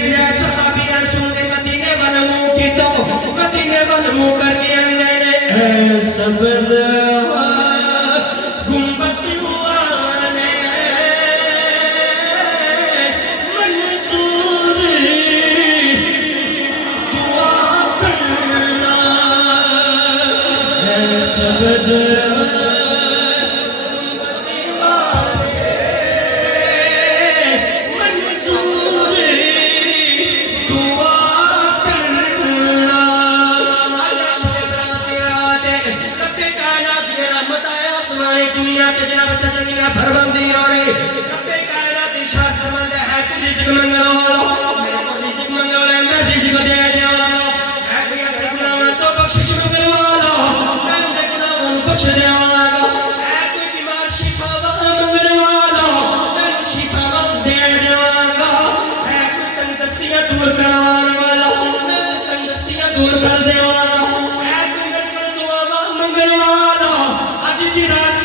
एक सहाबी रसूल के मदीने वाल मुंह कीतो मदीने वाल मुंह करके आंदे ने सब्ज़ गुंबद वाले मंसूर दुआ करना सब्ज़ दुनिया के जनाब तजमीना फरबंदी और रब्बे कायनात शाह फरमांदा है कि रिज़्क मंगने वाला मेरे को रिज़्क मंगने वाला मैं रिज़्क दे वाला है कि अपने गुनाहों तो बख्शिश मंगने वाला मैं उनके गुनाहों को बख्श दे वाला है कोई बीमार शिफा मंगने वाला मैं शिफा दे वाला है कोई तंगदस्तियां दूर करवाने वाला मैं तंगदस्तियां दूर कर दे वाला है कोई मेरे को दुआ मंगने वाला आज की रात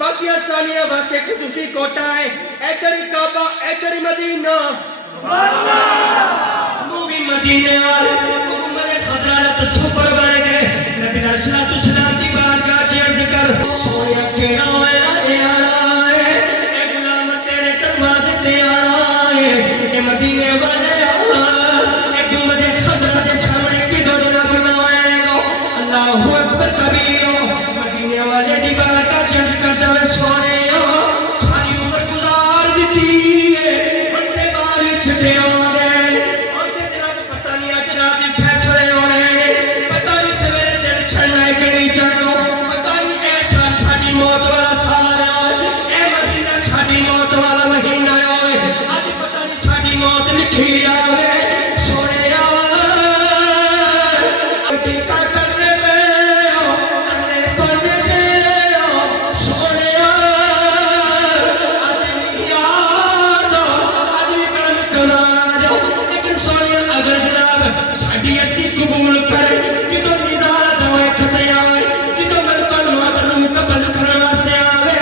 पाकिस्तानियों वास्ते खुसूसी कोटा है इधर काबा इधर मदीना मूवी मदीने वाले मेरे हजरत सुपर बन गए नबी सल्लल्लाहु अलैहि वसल्लम की बारगाह च अर्ज कर सोनिया केड़ा होया ए आला है ए गुलाम तेरे दरवाजे ते आला है ए मदीने वाले ए गुंबद खजरा दे सामने किदो जनाब बनाएगा अल्लाहू अकबर कबीर मदीने वाले दी बारगाह च अर्ज करदा वे सोने सारी उम्र गुजार दी है बंदे बार छटे हो गए और जनाब पता नहीं आज रात फैसले होने पता नहीं सवेरे दिन छड़ना है कि नहीं छड़ना पता नहीं ऐसा साडी मौत वाला साल ए महीना साडी मौत वाला महीना है आज पता नहीं साडी मौत लिखी आवे सोने टीका करने पे करने पड़ने पे सोने आज भी याद आज भी कर्म कमा जाओ लेकिन सोने अगर जनाब साडी अच्छी कबूल करे जिदों निदा दवे खते आवे जिदों मेरे को मौत नूं कबूल करने वास्ते आवे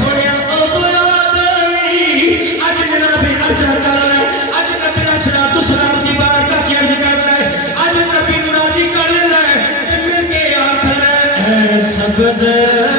सोने ओदो याद नहीं आज जनाब अर्ज कर ले आज नबी सल्लल्लाहु अलैहि वसल्लम की बारगाह च अर्ज कर ले आज नबी नूं राजी कर ले ते मिल के आख ले सब्ज़